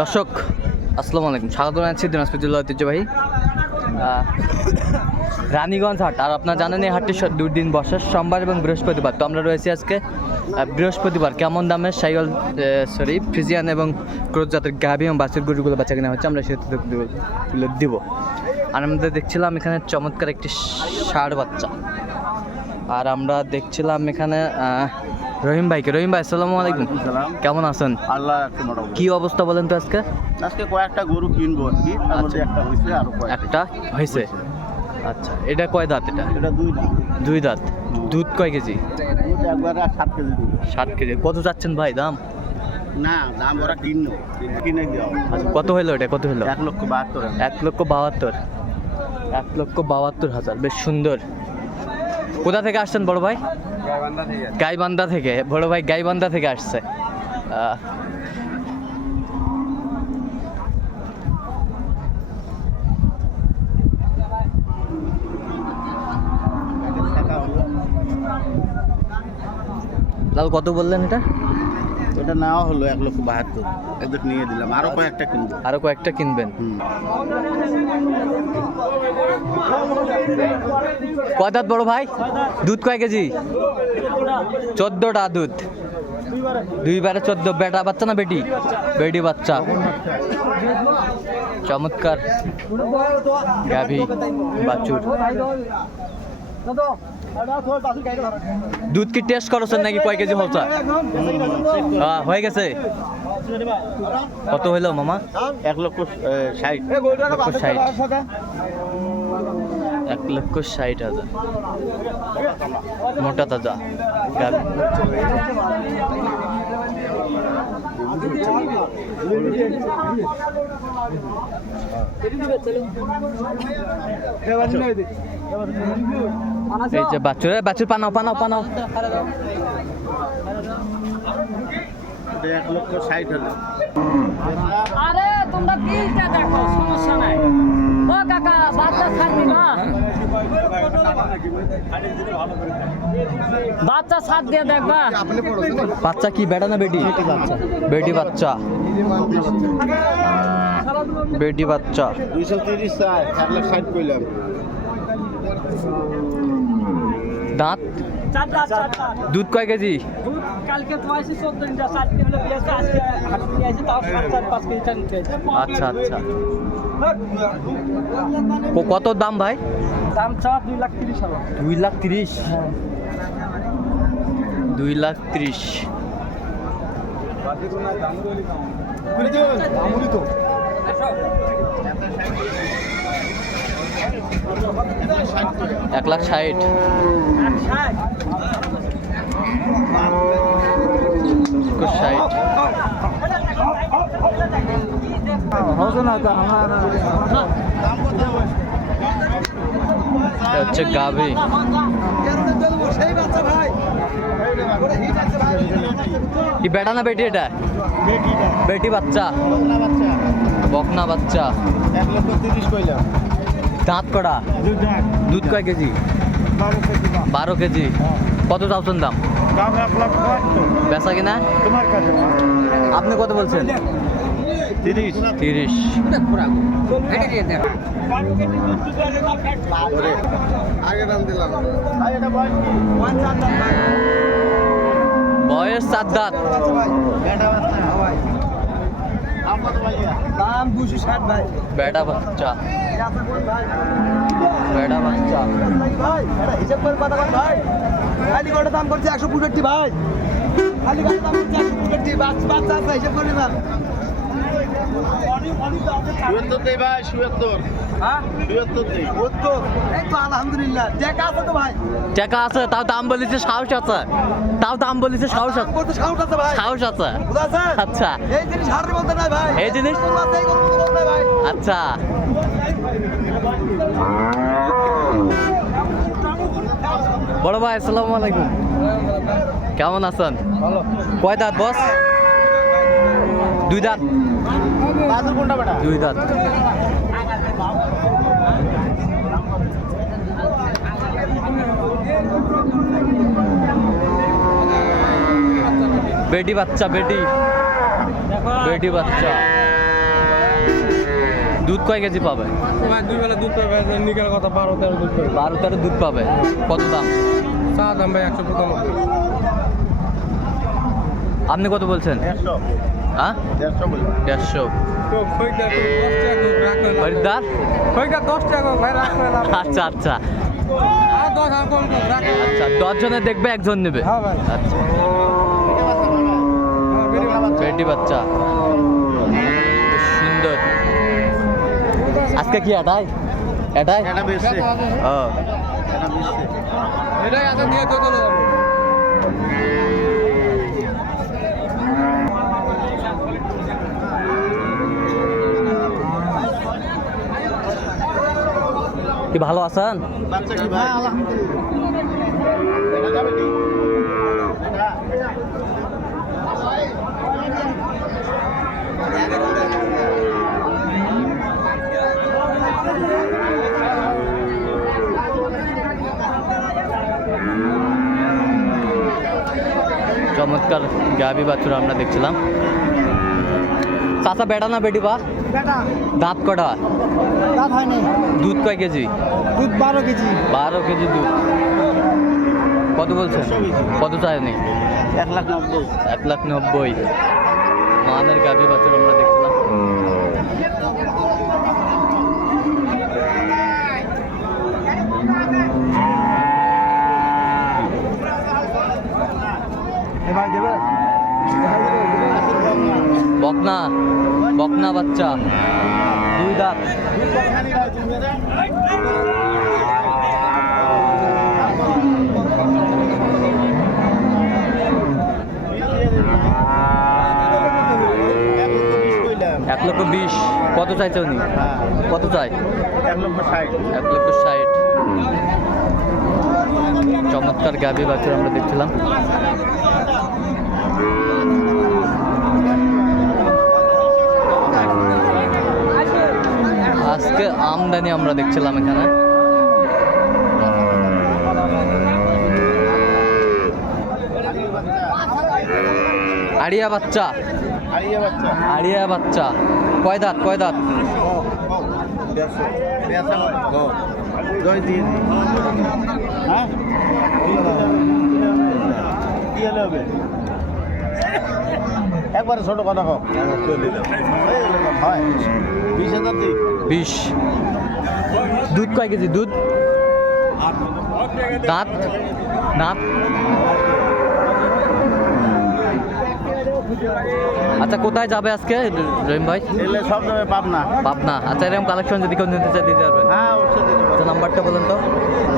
দর্শক, আসসালামু আলাইকুম। স্বাগত জানাচ্ছি দিনাজপুর জেলা ঐতিহ্যবাহী রানীগঞ্জ হাট। আর আপনার জানেন এই হাটটি দুই দিন বসে, সোমবার এবং বৃহস্পতিবার। তো আমরা রয়েছি আজকে বৃহস্পতিবার। কেমন দামে সাইকেল সরি, ফ্রিজিয়ান এবং ক্রোজ জাতের গাভি এবং বাছুর গরুগুলো বাচ্চা কিনা হচ্ছে, আমরা সেটা তুলে দিব। আর আমরা দেখছিলাম এখানে চমৎকার একটি ষাড় বাচ্চা। আর আমরা দেখছিলাম এখানে রহিম ভাইকে। রহিম ভাই আসসালামু আলাইকুম। সালাম। কেমন আছেন? আল্লাহ কি অবস্থা বলেন তো আজকে? আজকে কয়েকটা গরু কিনবো আর কি। তার মধ্যে একটা হয়েছে আরও একটা হয়েছে? আচ্ছা এটা কয় দাঁত এটা? এটা দুই না দুই দাঁত। দুধ কয় কেজি? একবারে সাত কেজি ষাট কেজি। কত যাচ্ছেন ভাই দাম? না দাম ওরা কিনলো কিনে দেওয়া আচ্ছা কত হলো এটা? কত হলো? এক লক্ষ বাহাত্তর। এক লক্ষ বাহাত্তর। এক লক্ষ বাহাত্তর হাজার। বেশ সুন্দর। কোথা থেকে আসছেন বড় ভাই? গাইবান্ধা থেকে। বড় ভাই গাইবান্ধা থেকে আসছে। লাল কত বললেন এটা? নেওয়া হলো এক লক্ষ বাহাত্তর। এদের নিয়ে দিলাম। আরও কয়েকটা কিনবো। আরও কয়েকটা কিনবেন? কয় দাঁত বড় ভাই? দুধ কয় কেজি? চোদ্দটা দুধ। দুইবারে চোদ্দ। বেটা বাচ্চা না বেটি? বেটি বাচ্চা। চমৎকার। গাভি বাছুর। দুধ কি টেস্ট করছেন নাকি কয় কেজি হচ্ছে হ্যাঁ হয়ে গেছে? কত হইল মামা? এক লক্ষ ষাট। লক্ষ ষাট। এক লক্ষ ষাট হাজার। মোটা তাজা। এই যে এ, বাছুর পানাও পানাও পানাও। আরে তোমরা বিলটা দেখো? সমস্যা নাই। ও কাকা বাচ্চা ছাড়বি না? বাচ্চা সাথ দিয়ে দেখবা। বাচ্চা কি বেটা না বেটি? বেটি বাচ্চা। বেটি বাচ্চা। দুইশো তিরিশ লাখ ষাট করলাম দাঁত। দুধ কয় কেজি? কালকে চোদ্দ সাত হলো আজকে হাট নিয়ে আছে তাও চার পাঁচ কেজি টান আচ্ছা আচ্ছা। কত দাম ভাই? দাম চাওয়া দুই লাখ তিরিশ হাজার। দুই লাখ তিরিশ? দুই লাখ তিরিশ। এক লাখ ষাট। হচ্ছে গাভি। কি বেটা না বেটি এটা? বেটি বাচ্চা। বকনা বাচ্চা। দাঁত করা দুধ কয় কেজি? বারো কেজি। কত চাওছেন দাম? দাম এক লাখ বেচা কিনা? তোমার কাছে আপনি কত বলছেন? তিরিশ। তিরিশ। বয়স? বয়স দাঁত। দাম কত ভাইয়া? দাম দুশো ষাট ভাই বেটা বাচ্চা। বেটা বাচ্চা। হিসাব করে কথা ভাই খালি কটা দাম করছে একশো পঁয়ষট্টি ভাই। খালি কটা দাম করছে একশো পঁয়ষট্টি বাচ্চা বাচ্চা আছে হিসাব করে না চুয়াত্তর দেই ভাই চুয়াত্তর। হ্যাঁ? চুয়াত্তর দেই তো আলহামদুলিল্লাহ। দেখা আছে ভাই। টাকা আছে তাও দাম বলেছে সাহস আছে। তাও দাম বলেছে সাহস আছে। সাহস আছে ভাই। সাহস আছে। আচ্ছা। এই জিনিস হারের বলতে নাই ভাই। এই জিনিস? আচ্ছা। বড় ভাই আসসালামু আলাইকুম। কেমন আছেন? কয় দাঁত বস? দুই দাঁত? দুই দাঁত। বেটি বাচ্চা বেটি। বেটি বাচ্চা। দুধ কয় কেজি পাবে? দুই বেলা দুধ পাবে নিকার কথা বারো তেরো দুধ পাবে। বারো তেরো দুধ পাবে। কত দাম? চা দাম ভাই একশো পঁচানব্বই। আপনি কত বলছেন? হ্যাঁ? দেড়শো। খরিদ্দার। আচ্ছা আচ্ছা। আচ্ছা দশ জনে দেখবে একজন নেবে। হ্যাঁ আচ্ছা। বেটি বাচ্চা। সুন্দর। আজকে কি এটাই? এটাই? যাব। কি ভালো আছেন বাচ্চা কি ভাই এটা যাবে কি এটা চমৎকার গাবি বাছুর আমরা দেখছিলাম। চাচা বেড়া না বেটি বা? দাঁত কটা? দাঁত হয়নি। দুধ কয় কেজি? দুধ বারো কেজি। বারো কেজি দুধ। কত বলছেন? কত চায়নি এক লাখ নব্বই। এক লাখ নব্বই। মানের গাভী বাছুর আমরা দেখছিলাম এবার দেবে বকনা বকনা বাচ্চা। দুই দাঁত। এক লক্ষ বিশ। কত চাইছে উনি? কত চাই এক লক্ষ ষাট। চমৎকার গাভী বাছুর আমরা দেখছিলাম। আজকে আমদানি আমরা দেখছিলাম এখানে। আড়িয়া বাচ্চা। আড়িয়া বাচ্চা। কয় দাঁত কয় দাঁত? একবারে ছোট কথা কম হয় বিশ দুধ কয় কেজি? দুধ? দাঁত? দাঁত? আচ্ছা কোথায় যাবে আজকে রহিম ভাই? এলে সব যাবে পাবনা। পাবনা। আচ্ছা এরকম কালেকশন যদি কেউ নিতে চায় দিতে পারবেন হ্যাঁ অবশ্যই দিতে আচ্ছা নাম্বারটা বলুন তো।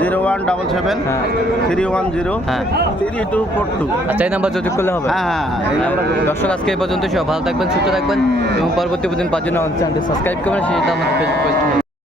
জিরো ওয়ান ডাবল সেভেন হ্যাঁ। থ্রি ওয়ান জিরো হ্যাঁ। Three two four two. আচ্ছা এই নাম্বার যোগাযোগ করলে হবে? হ্যাঁ হ্যাঁ হ্যাঁ দর্শক আজকে এই পর্যন্ত সব ভালো থাকবেন সুস্থ থাকবেন এবং পরবর্তী দিন পাঁচ জন্য চ্যানেলটি সাবস্ক্রাইব করবেন। সেটা আমাদের ফেসবুক পেজ